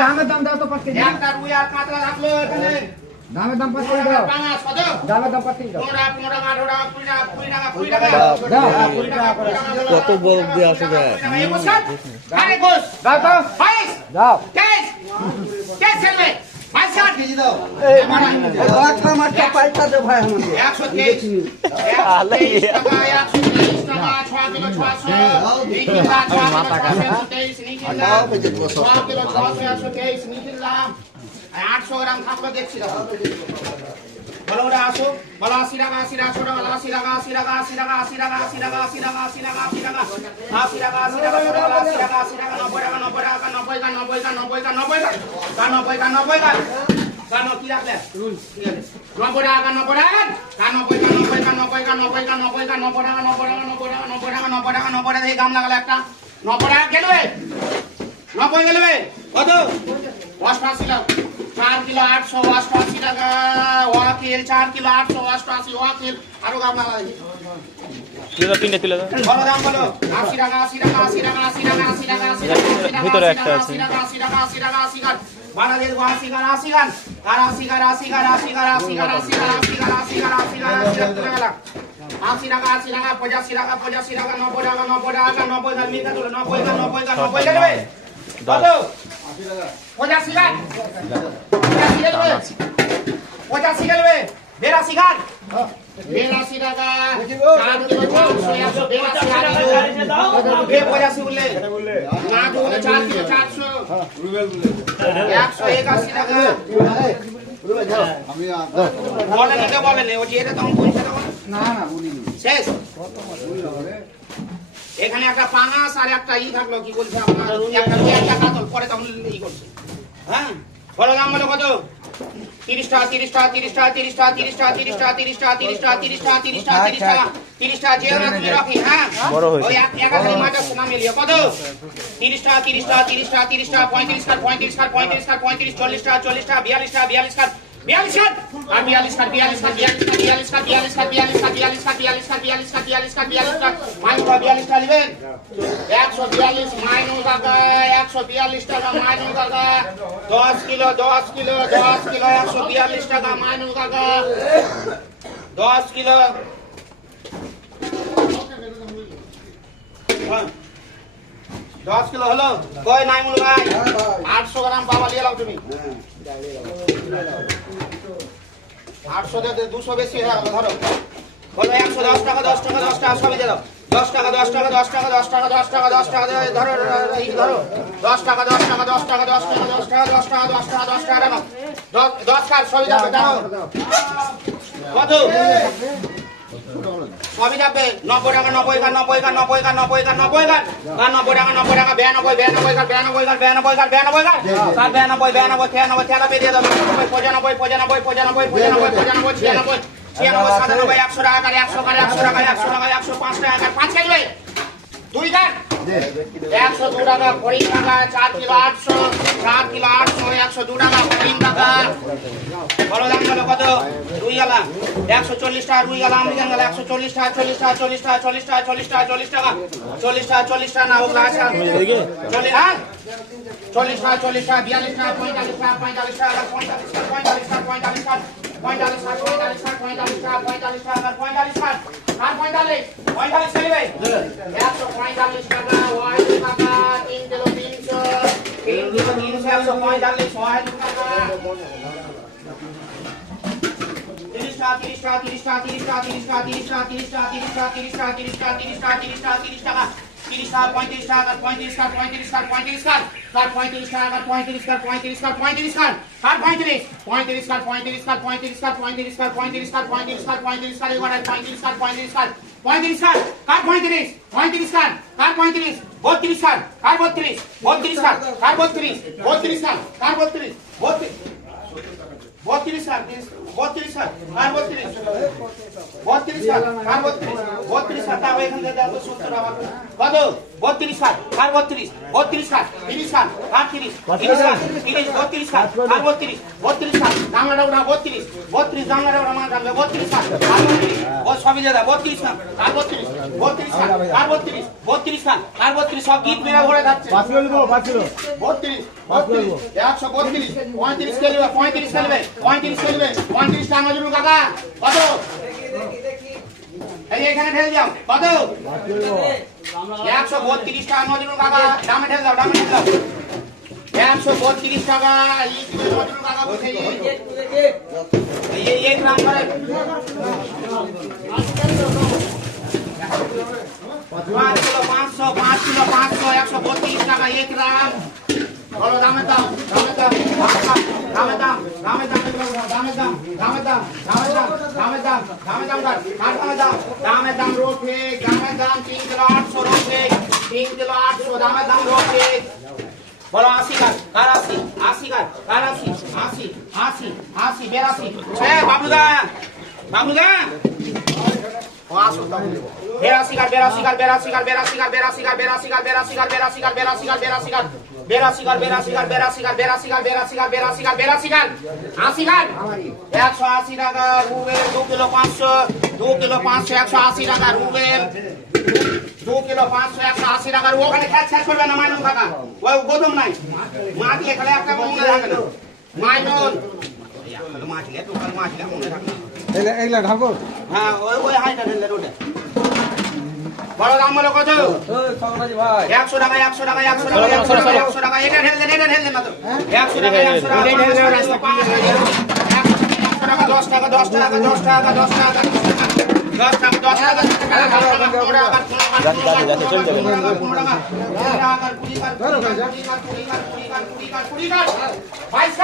দামের দাম দাও তো পাঁচ কেজি। দামের দাম পাঁচ কেজি দাও। দামের দাম পাঁচ কেজি দাও। কত বরফ দিয়ে আসে দাও একশো আটশো গ্রাম থাকল দেখছি বলো ওরা আসো বলো আশি টাকা আশি টাকা ছোট বলো আশি টাকা আশি টাকা আশি টাকা আশি টাকা আশি টাকা আশি টাকা আশি টাকা আশি টাকা আশি টাকা আশি টাকা ছোট বলো আশি টাকা আশি টাকা নব্বই টাকা নব্বই টাকা নব্বই টাকা নব্বই টাকা নব্বই টাকা নব্বই টাকা নব্বই টাকা নব্বই টাকা কানো কি রাখলে? নব্বই টাকা নব্বই টাকা নব্বই টাকা নব্বই টাকা নব্বই টাকা নব্বই টাকা নব্বই টাকা নব্বই টাকা নব্বই টাকা নব্বই টাকা নব্বই টাকা নব্বই টাকা নব্বই টাকা, এই গাম লাগালে একটা। নব্বই টাকা গেলবে নব্বই খেলবে? কত? অষ্টআশি টাকা চার কিলো, আটশো অষ্টআশি টাকা ওয়াকিল চার কিলো আটশো অষ্টআশি ওয়াকিল আরও গাম লাগালে তুলে দাও তিনটে তুলে দাও বলো দাম বলো আশি টাকা আশি টাকা আশি টাকা আশি টাকা আশি টাকা আশি টাকা আশি টাকা ভিতরে একটা টাকা, আছে। আশি টাকা আশি টাকা আশি টাকা আশি টাকা বাড়া দিয়ে দেবো আশি গান আশি গান আর আশি গান আশি গান আশি গান আশি গান আশি গান আশি গান আশি গান আশি গান আশি গান তুলে গেলাম আশি টাকা আশি টাকা পঁচাশি টাকা পঁচাশি টাকা নব্বই টাকা নব্বই টাকা নব্বই গান মিলতে তুলো নব্বই গান নব্বই গান নব্বই দেবে কত পঁচাশি গান পঁচাশি দেবে পঁচাশি খেলবে। বেরাশি খান পঁচাশি বললে। এখানে একটা পানাস আর একটা ই থাকল কি বলছে আপনার? পরে তখন ই করছে। হ্যাঁ? বলো দাম বলো কত তিরিশ টাকা তিরিশ টাকা তিরিশ টাকা তিরিশ টাকা তিরিশ টাকা তিরিশ টাকা তিরিশ টাকা তিরিশ টাকা তিরিশ টাকা তিরিশ টাকা তিরিশ টাকা তিরিশ টাকা যে না তুমি রাখি হ্যাঁ ওই এক এক হাজার মাঝে সোনা মিলিয়ে কত তিরিশ টাকা তিরিশ টাকা তিরিশ টাকা তিরিশ টাকা পঁয়ত্রিশ টাকা পঁয়ত্রিশ টাকা পঁয়ত্রিশ টাকা পঁয়ত্রিশ চল্লিশ টাকা চল্লিশ টাকা বিয়াল্লিশ টাকা বিয়াল্লিশ টাকা বিয়াল্লিশ টাকা আর বিয়াল্লিশ টাকা বিয়াল্লিশ টাকা বিয়াল্লিশ টাকা বিয়াল্লিশ টাকা বিয়াল্লিশ টাকা বিয়াল্লিশ টাকা বিয়াল্লিশ টাকা বিয়াল্লিশ টাকা বিয়াল্লিশ টাকা বিয়াল্লিশ টাকা মাইনুস বিয়াল্লিশ টাকা নেবেন একশো বিয়াল্লিশ মাইনুস টাকা একশো বিয়াল্লিশ টাকা মাইনুস টাকা দশ কিলো দশ কিলো দশ কিলো একশো বিয়াল্লিশ টাকা মাইনুস টাকা দশ কিলো হ্যাঁ। দশ কিলো হলো কই নাই মুল ভাই আটশো গ্রাম বাবা নিয়ে লাও তুমি আটশো দুশো বেশি হয়ে গেল ধরো বলো একশো দশ টাকা দশ টাকা দশ টাকা সবই দাও দশ টাকা দশ টাকা দশ টাকা দশ টাকা দশ টাকা দশ টাকা ধরো এই ধরো দশ টাকা দশ টাকা দশ টাকা দশ টাকা দশ টাকা দশ টাকা দশ টাকা দশ টাকা দাও দশ কার সবই যাবে দাও কত সবই যাবে নব্বই টাকা নব্বই গান নব্বই গান নব্বই গান নব্বই গান নব্বই নব্বই টাকা নব্বই টাকা বিরানব্বই বিরানব্বই গান বিরানব্বই গান বিরানব্বই গান বিরানব্বই গান গান বিরানব্বই বিরানব্বই ছিয়ানব্বই ছিয়ানব্বই দিয়ে দেবো পঁচানব্বই পঁচানব্বই পঁচানব্বই একশো টাকা একশো করে একশো টাকা একশো টাকা একশো পাঁচ টাকা পাঁচ কেজি দুই গান একশো দু টাকা কুড়ি টাকা চার কিলো আটশো চার কিলো আটশো একশো দু টাকা তিন টাকা বড় দাম গেল কত দুই গেলা একশো চল্লিশ টাকা দুই গেলা আমি গেল একশো চল্লিশ টাকা চল্লিশ টাকা চল্লিশ টাকা চল্লিশ টাকা চল্লিশ টাকা চল্লিশ টাকা চল্লিশ টাকা চল্লিশ টাকা না ওগুলো হ্যাঁ পঁয়তাল্লিশ পঁয়তাল্লিশ পঁয়তাল্লিশ পঁয়তাল্লিশ পঁয়তাল্লিশ পঁয়তাল্লিশ পঁয়তাল্লিশ পঁয়তাল্লিশ পঁয়তাল্লিশ পঁয়তাল্লিশ আর পঁয়তাল্লিশ পঁয়তাল্লিশ চলবে একশো পঁয়তাল্লিশ টাকা ওয়াই টাকা তিন কিলো তিনশো টাকা তিরিশ টাকা তিরিশ টাকা তিরিশ টাকা তিরিশ টাকা তিরিশ টাকা তিরিশ টাকা তিরিশ টাকা তিরিশ টাকা তিরিশ টাকা তিরিশ টাকা তিরিশ টাকা তিরিশ টাকা তিরিশ টাকা তিরিশ টাকা পঁয়ত্রিশ টাকা পঁয়ত্রিশ টাকা পঁয়ত্রিশ টাকা পঁয়ত্রিশ টাকা কার পঁয়ত্রিশ টাকা পঁয়ত্রিশ টাকা পঁয়ত্রিশ টাকা পঁয়ত্রিশ টাকা কার পঁয়ত্রিশ পঁয়ত্রিশ টাকা পঁয়ত্রিশ টাকা পঁয়ত্রিশ টাকা পঁয়ত্রিশ টাকা পঁয়ত্রিশ টাকা পঁয়ত্রিশ টাকা পঁয়ত্রিশ টাকা এবার পঁয়ত্রিশ টাকা পঁয়ত্রিশ টাকা পঁয়ত্রিশ টাকা কার পঁয়ত্রিশ পঁয়ত্রিশ টাকা কার পঁয়ত্রিশ বত্রিশ টাকা কার বত্রিশ বত্রিশ টাকা কার বত্রিশ বত্রিশ টাকা কার বত্রিশ বত্রিশ বত্রিশ সাল বত্রিশ সাল আর বত্রিশ বত্রিশ সাল আর বত্রিশ বত্রিশ সাল তারপর এখান থেকে দেখো সত্তর আবার কত বত্রিশ সাল আর বত্রিশ বত্রিশ সাল তিরিশ সাল আর তিরিশ তিরিশ সাল তিরিশ বত্রিশ সাল আর বত্রিশ বত্রিশ সাল বাংলাটা ওটা বত্রিশ বত্রিশ বাংলাটা ওটা আমার বত্রিশ সাল আর বত্রিশ ও সবই দাদা বত্রিশ সাল আর বত্রিশ বত্রিশ খান আর বত্রিশ বত্রিশ খান আর বত্রিশ সব গিট মেরে ভরে যাচ্ছে বত্রিশ একশো বত্রিশ পঁয়ত্রিশ খেলবে পঁয়ত্রিশ খেলবে পঁয়ত্রিশ খেলবে পঁয়ত্রিশ টাকা জন্য কাকা কত এই এখানে ঢেলে যাও কত পাঁচ কিলো নিবো একশো বত্রিশ টাকা নজরুল কাকা দামে ঢেলে দাও দামে ঢেলে দাও একশো বত্রিশ টাকা এই নজরুল কাকা বলছে এই- এই এই এক নাম করে পাঁচ কিলো পাঁচশো পাঁচ কিলো পাঁচশো একশো বত্রিশ টাকা এক গ্রাম বলো দামের দাম দামের দাম দামের দাম দামের দাম দামের দাম দামের দাম দামের দাম দামের দাম দামের দাম দামের দাম দামের দাম রোটে দামের দাম তিন কিলো আটশো রোটে তিন কিলো আটশো দামের দাম রোটে বলো আশি কার কার আশি আশি কার কার আশি আশি আশি আশি বেরাশি হ্যাঁ বাবুদা বাবুদা ও আসো বেরাশি কার বেরাশি কার বেরাশি কার বেরাশি কার বেরাশি কার বেরাশি কার বেরাশি কার বেরাশি কার বেরাশি কার বেরাশি কার বেরাশি কার বেরাশি কার বেরাশি কার বেরাশি কার বেরাশি কার বেরাশি কার বেরাশি কার আশি কার একশো আশি টাকা রুবেল দু কিলো পাঁচশো দু কিলো পাঁচশো একশো আশি টাকা রুবেল দু কিলো পাঁচশো একশো আশি টাকার ওখানে খ্যাচ করবে না মাইনুন কাকা ওই গোদম নাই মাটি এখানে একটা মনে থাকে না মাইনুন মাটি এত মাটি মনে থাকে না এইগুলা ঢাকো হ্যাঁ ওই ওই হাইটা ঢেলে রোডে বড় দাম বলো কত একশো টাকা একশো টাকা একশো টাকা একশো টাকা একশো টাকা এটা ঢেলে এটা ঢেলে না তো একশো টাকা একশো টাকা একশো টাকা দশ টাকা দশ টাকা দশ টাকা দশ টাকা দশ টাকা দশ টাকা দশ টাকা বাইশ